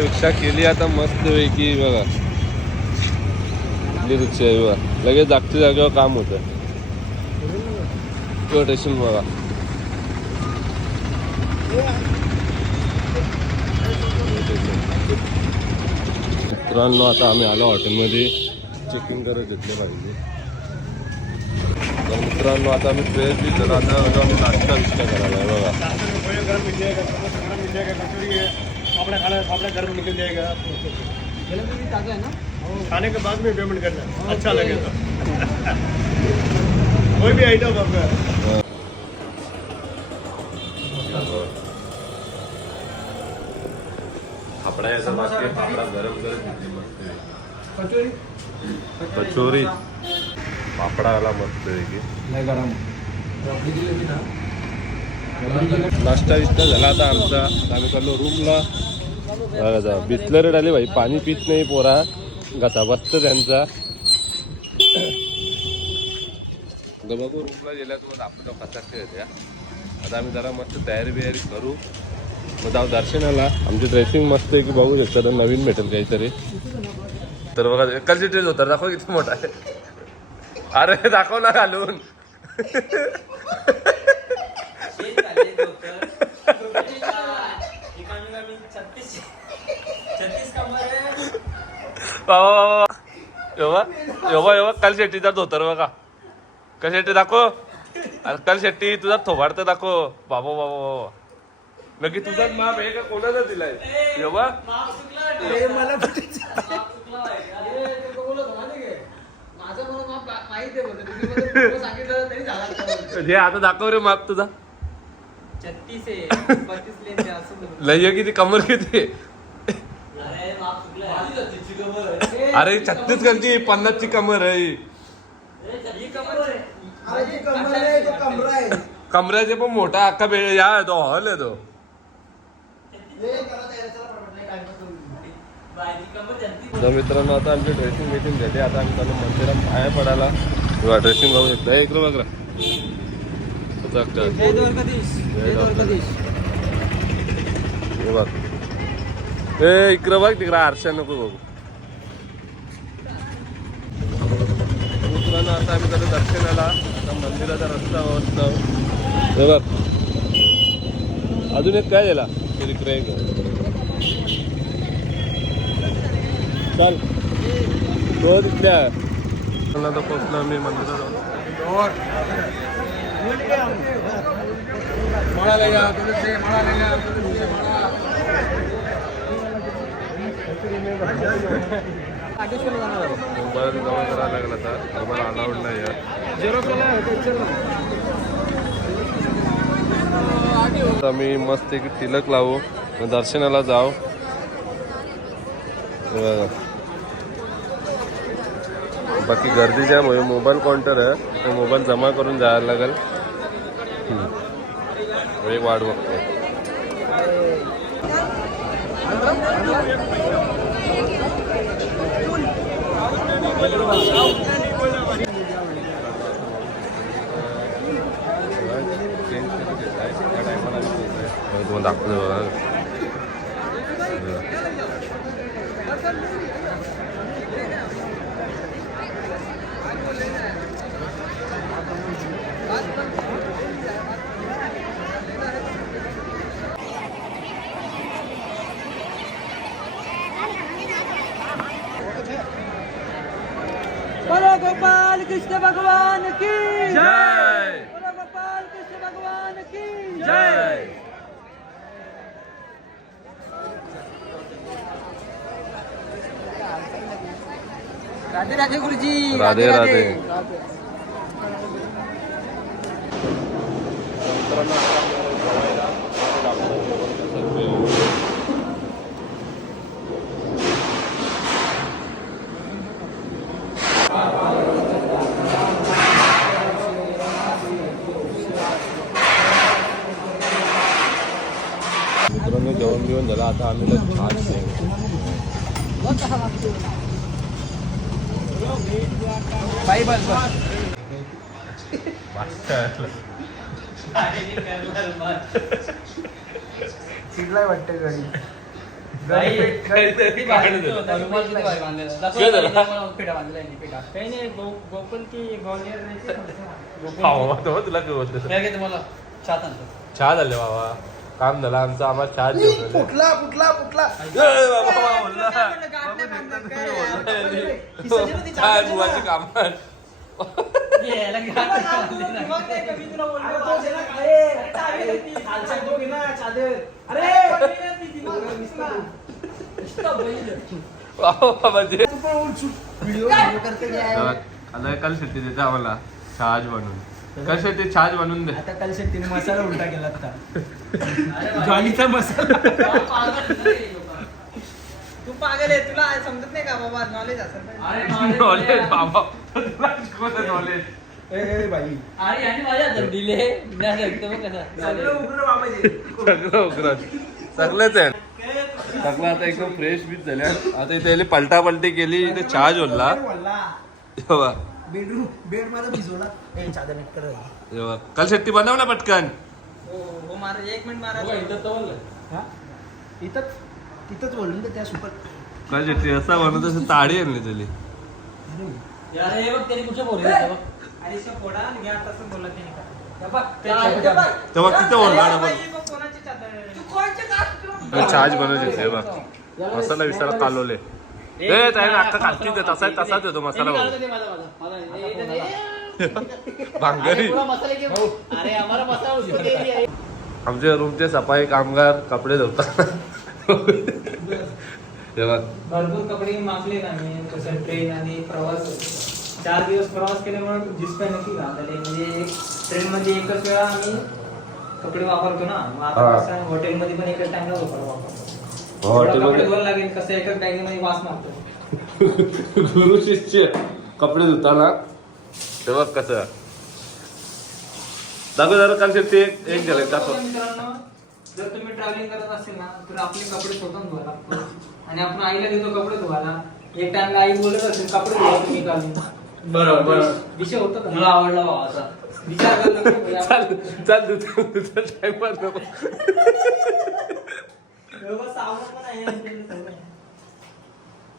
रिक्षा केली आता मस्त पैकी बघा. रिक्षा आहे बघा, लगेच जागच्या जागेवर काम होतं. स्टेशन बघा. मित्रांनो आता आम्ही आलो हॉटेलमध्ये, चेकिंग करत घेतलं पाहिजे. तर मित्रांनो आता आम्ही फ्रेश बी तर आता आम्ही नाश्ता विष्टा करायला आहे बघा. खाने के बाद में पेमेंट करना अच्छा लगेगा. कोई भी आइटम आपका फाफडा याचा बाकी, फाफडा गरम करत घेतली मस्त. कचोरी फाफडा आला मस्त पैकी. नाश्ता विस्ता झाला आता आमचा. आम्ही चाललो रूमला. बघा बिस्लरी आली भाई, पाणी पित नाही पोरा, घसा बसतं त्यांचा. बघू रूमला गेल्या तर आपलं कसा खेळत. आता आम्ही जरा मस्त तयारी बियारी करू, मग जाऊ दर्शनाला. आमची ड्रेसिंग मस्त आहे की बघू शकता, तर नवीन भेटेल काहीतरी. तर बघा एकाची ड्रेस होता, दाखव किती मोठा आहे. अरे दाखव ना घालून. एव्हा काल शेट्टीचा धोतर बघा, काल शेट्टी दाखव. अरे काल शेट्टी तुझा थोबाड तर दाखव. बाबा बाबा बाबा, नक्की तुझाच माप आहे का कोणाचा दिलाय? एव्हा हे आता दाखव रे माप तुझा. 36 आहे, 32 लय किती, कमर किती? अरे 36 करची 50 ची कमर आहे. कमऱ्याचे पण मोठा अख्खा बेळ या तो हॉल आहे तो. मित्रांनो आता आमची ड्रेसिंग मेसिंग झाली. आता आम्ही त्यांना मंदिरात पाया पडायला किंवा ड्रेसिंग बघू शकतो. इकडे बघ बघ, ए इकडं बघ, तिकडं आरशा नको बघू. मित्रांनो आता आम्ही त्याला दर्शनाला, आता मंदिराचा रस्ता वाजता बघ. अजून एक काय झाला इकडे चाल तो तिथल्या आता पोचलो आम्ही मंदिरात. मोबाईल जवळ करायला लागला तर मोबाईल अलाउड नाही आहे. आम्ही मस्त एक तिलक लावू, दर्शनाला जाऊ. बाकी गर्दी जाम होईल. मोबाईल काउंटर आहे, तो मोबाईल जमा करून जायला लागेल. एक वाट बघतो. तुम्हाला दाखवतो बघा. बोलो गोपाल कृष्ण भगवान की जय. बोलो गोपाल कृष्ण भगवान की जय. राधे राधे गुरुजी. राधे राधे. मित्रांनो जेवण बिवण झालं. आता आम्ही बाई बस शिकलाय वाटतं घरी. काहीतरी काढत होता. काय झालं? काही नाही गोकुल की ग्वालियर तुला काय बोलतो तुम्हाला चहा आणतो. चहा झाले बाबा काम झालं आमचं आम्हाला चहा जेवण फुटला फुटला फुटला चहा बुवाची कामात म्हणजे कल शेट्टी देते आम्हाला छाछ बनवून कल शेट्टी छाछ बनवून दे आता काल शेट्टीने मसाला उलटा केला आता ज्वानीचा मसाला तू पागल आहे तुला समजत नाही का बाबा नॉलेज असेल नॉलेज बाबा तुला शिकवतं नॉलेज ए बाई अरे आणि माझ्या दिले सगळं उघडं बाबाजी सगळं उकरत सगळंच आहे सगळं आता एकदम फ्रेश बीच झाल्या आता इथे पलटा पलटी केली इथे चहा जोडला जेव्हा बेडरूम बेड माझा भिजवला ए चादर नीट कर जेव्हा कल शेट्टी बनव ना पटकन हो मारा 1 मिनिट मारा हा इथंच तिथंच बोलून दे त्या सुपर कल शेट्टी असा बनवत असं ताडी आणली तुली यार हे बघ त्याने कुठे बोलले बघ अरे शो फोडा आणि घ्या तसं बोलत नाही का तेव्हा किती बोलला ना बघ कोणाची चादर तू कोणच्या छाछ बनवायचे बघ मसाला विसाला कालवले ए त्याने अख्खा कालकी दे तसाच देतो मसाला भांगरी अरे आम्हाला मसाला आमच्या रूमचे सफाई कामगार कपडे धुतात तेव्हा भरपूर कपडे मागले ना मी तसं ट्रेन आणि प्रवास 4 दिवस प्रवास केल्यामुळे जिस्पे नक्की घातले म्हणजे ट्रेन मध्ये एकच वेळा आम्ही कपडे वापरतो ना मग आता कसं हॉटेलमध्ये पण एकच टाइमला वापरतो हॉटेलमध्ये कपडे लागेल कसं एकच बॅगेमध्ये वास मारतो गुरु शिष्य कपडे धुताना तेव्हा कसं दाखव जरा काल शेट्टी एक झालं दाखव मित्रांनो जर तुम्ही ट्रॅव्हलिंग करत असेल ना तर आपले कपडे स्वतः धुवा लागतात आणि आपण आईला देतो कपडे धुवायला एक टाइमला आई बोलत असेल कपडे धुवा तुम्ही काढून बरोबर विषय होतो का मला आवडला बाबा विचार चाल दुसरा टाइम नको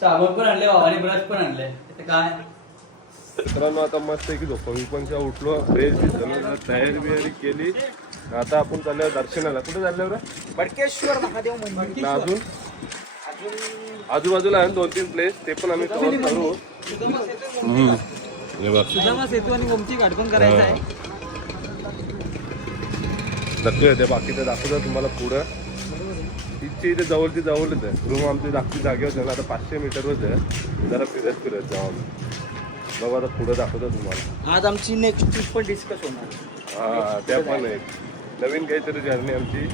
साबण पण आणले बाबा आणि ब्रश पण आणले काय मित्रांनो आता मस्त आहे की झोपा मी पण उठलो फ्रेश झालं तयारी बियारी केली आता आपण चालल्यावर दर्शनाला कुठे चालल्यावर बडकेश्वर महादेव मंदिर अजून आजूबाजूला आहे 2-3 प्लेस ते पण आम्ही कव्हर करू हे बघ सुदामा सेतू आणि गोमती घाट पण करायचा आहे नक्की येते बाकीचं दाखवतं तुम्हाला पुढं इथे इथे जवळची जवळच आहे रूम आमची धाकटी जागेवर आहे ना आता 500 मीटरवरच आहे जरा फिरत जाऊ आम्ही बघा आता पुढं दाखवतो तुम्हाला आज आमची नेक्स्ट ट्रिप पण डिस्कस होणार हा त्या पण एक नवीन काहीतरी जर्नी आमची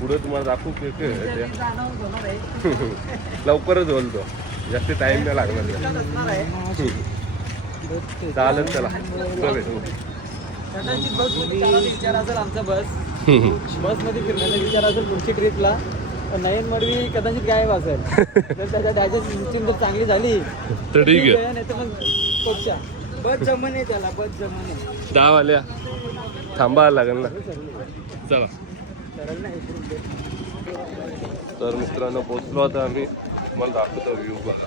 पुढे तुम्हाला दाखवू लवकरच बोलतो जास्त टाइम नाही लागणार चालेल चला भेटू विचार असेल आमचा बस मध्ये फिरण्याचा विचार असेल पुढची ट्रिपला नयन मडवी कदाचित गायब असेल तर त्याच्या डायजेस्ट सिस्टीम जर चांगली झाली तर ठीक आहे नाही तर मग कोच्या बस जमन आहे त्याला बस जमन आहे 10 वाल्या थांबायला लागेल ना चला सरळ नाही तर मित्रांनो पोचलो आता आम्ही तुम्हाला दाखवतो व्ह्यू बघा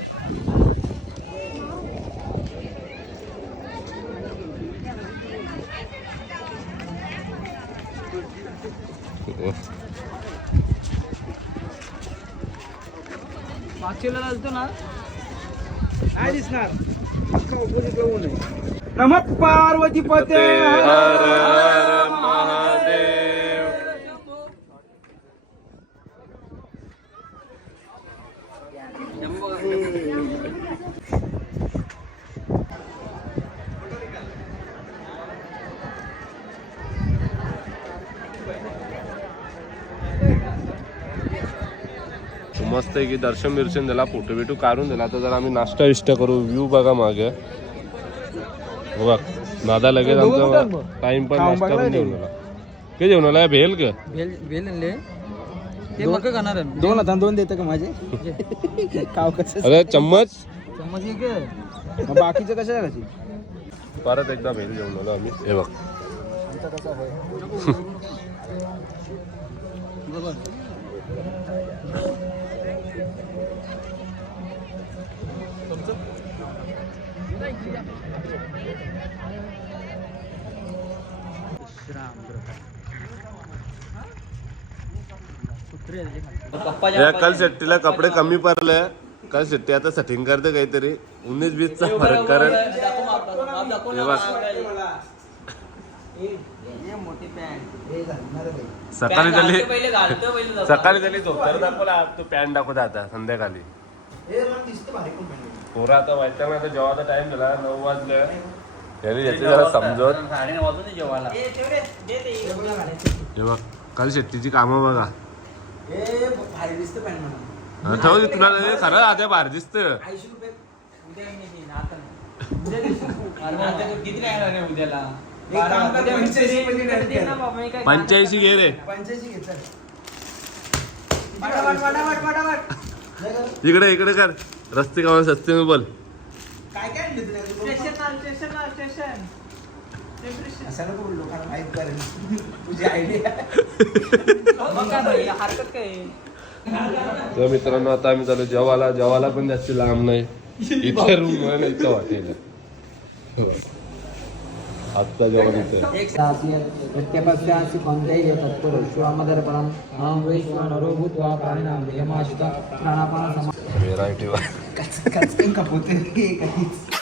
मागच्या चालतो ना काय दिसणार अख्खा ऑपोजिट ऊन आहे नमः पार्वती पते हर हर महादेव मस्त आहे की दर्शन बिर्शन दिला फोटो बिटो काढून दिला आता जरा आम्ही नाश्ता विष्टा करू व्ह्यू बघा मागे बघ दादा लगेच आमचा टाइम पण नाश्ता पण जेवण आला काय जेवण आला भेल का भेल आणले ते मग खाणार आहे 2 हातान 2 देतं का माझे काव कसं अरे चम्मच चम्मच एक आहे. बाकीचं कसं आहे परत एकदा भेल जेवण आलो आम्ही हे बघ बरोबर या कल शेट्टीला कपडे कमी पडले. कल शेट्टी आता सेटिंग करते काहीतरी 19-20चा फरक कारण सकाळी झाली धोतर दाखवला तू पॅन्ट दाखवता आता संध्याकाळी. पोरं आता वाटतं ना आता जेवायचा टाइम झाला 9 वाजले. त्याने याचे जरा समजत हे बघ काल शेट्टीची कामं बघा. ठेव तुला खरं आता बाहेर दिसत. किती राहणार आहे उद्याला? 85 घे रे. इकडे इकडे कर रस्ते कामा सस्ते में बोल. काय काय आणलं स्टेशन असं नको बोललो कारण माहित करेल तुझी आयडिया. हरकत काय? तर मित्रांनो आता आम्ही चालू जेवायला पण जास्त लांब नाही. इथे रूम म्हणून इथं वाटेल आत्ता जेवण इथे. प्रत्येकाशी कोणत्याही तत्पर शिवामदर्पणम अहं वै शिवनरो भूत्वा प्राणिनां देहमाश्रिता प्राणापान व्हेरायटी कचकन कपवते काहीच.